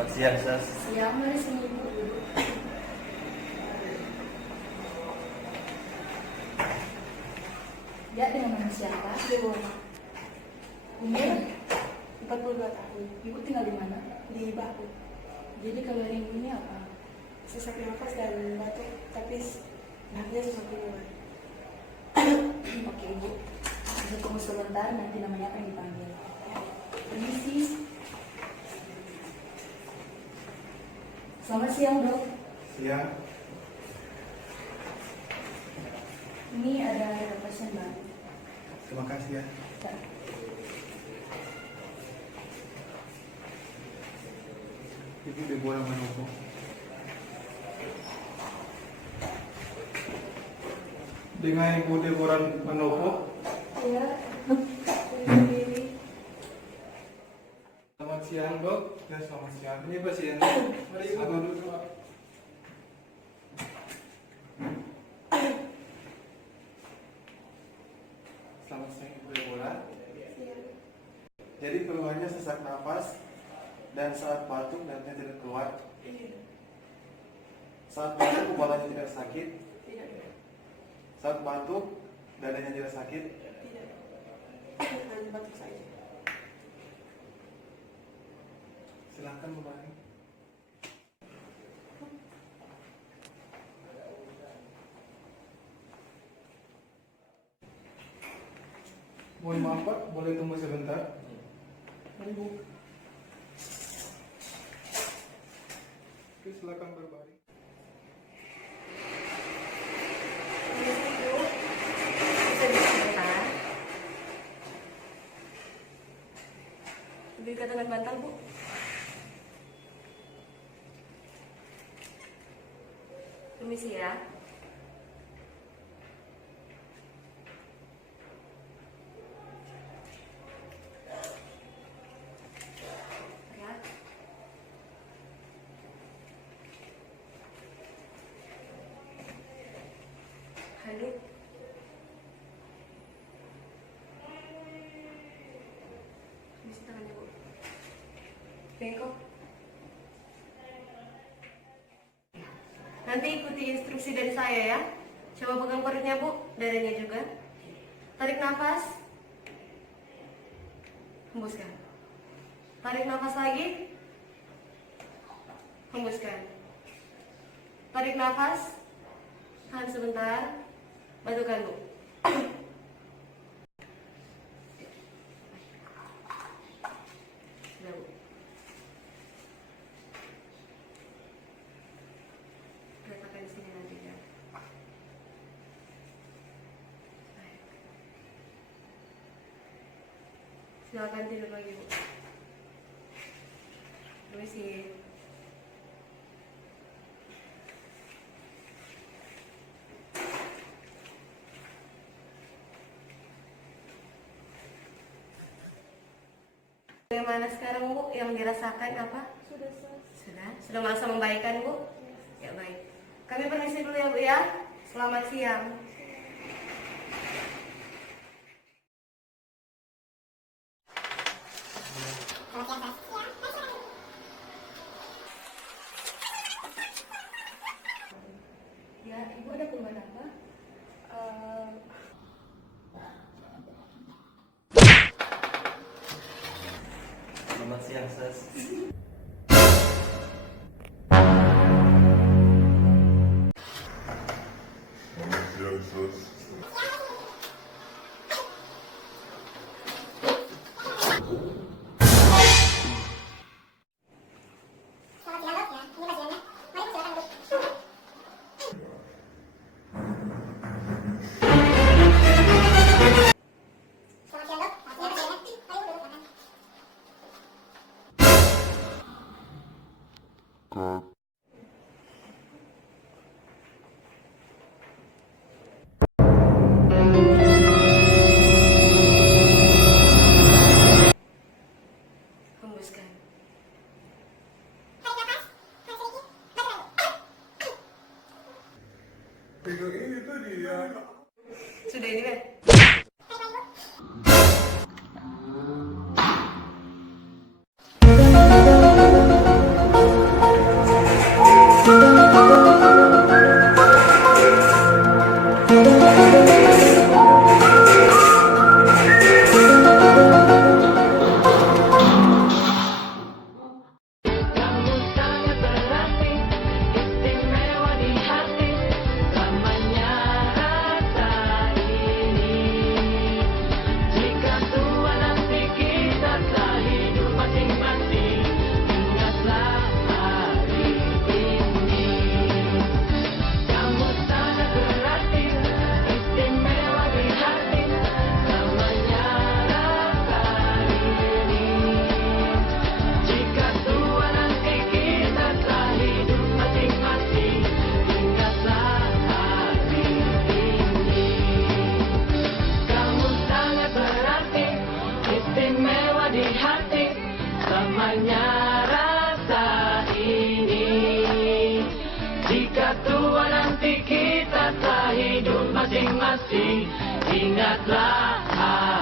Selamat siang, Sas. Siang, mari sini Ibu. Ya, dengan nama siapa? Dewona, Umur? 42 tahun, Ibu tinggal di mana? di Baku. Jadi kalau yang ini apa? Sesak nafas dan batuk, tapi nafasnya semakin lemah. Oke Ibu, bisa tunggu sebentar, nanti namanya akan dipanggil. Permisi. Selamat siang Dok. Siang, Ini ada pasien baru. terima kasih ya. Ya. Ibu Deborah Manopo. Dengan Ibu Deborah Manopo. Iya. Selamat siang, Dok. Ya, selamat siang. Ini pasiennya. Mari Ibu duduk, Pak. Selamat siang, Ibu Deborah. Jadi keluhannya sesak nafas dan saat batuk nanti tidak keluar. Saat batuk kepalanya tidak sakit. Saat batuk dadanya tidak sakit. Hanya batuk saja. Silakan kembali. Mohon maaf Pak, boleh tunggu sebentar? Mari Bu. Oke, silakan berbaring. Bisa disebentar. Lebih dengan bantal, Bu. Permisi ya. Ya. Halo. Permisi tangannya, Bu. Bengkok. Nanti ikuti instruksi dari saya ya. Coba pegang perutnya Bu, dadanya juga. Tarik nafas. Hembuskan. Tarik nafas lagi. Hembuskan. Tarik nafas. Tahan sebentar. Bantukan Bu. Sudah Bu. Letakkan di sini nanti ya. Silakan tidur lagi Bu. Permisi. Bagaimana sekarang Bu? Yang dirasakan apa? Sudah merasa membaikkan Bu? Ya baik. Kami permisi dulu ya Bu ya. Selamat siang. Ya, Ibu ada keluhan apa? Selamat siang, Sas. Hembuskan. Pegang itu dia. Sudah ini kan? asing. Ingatlah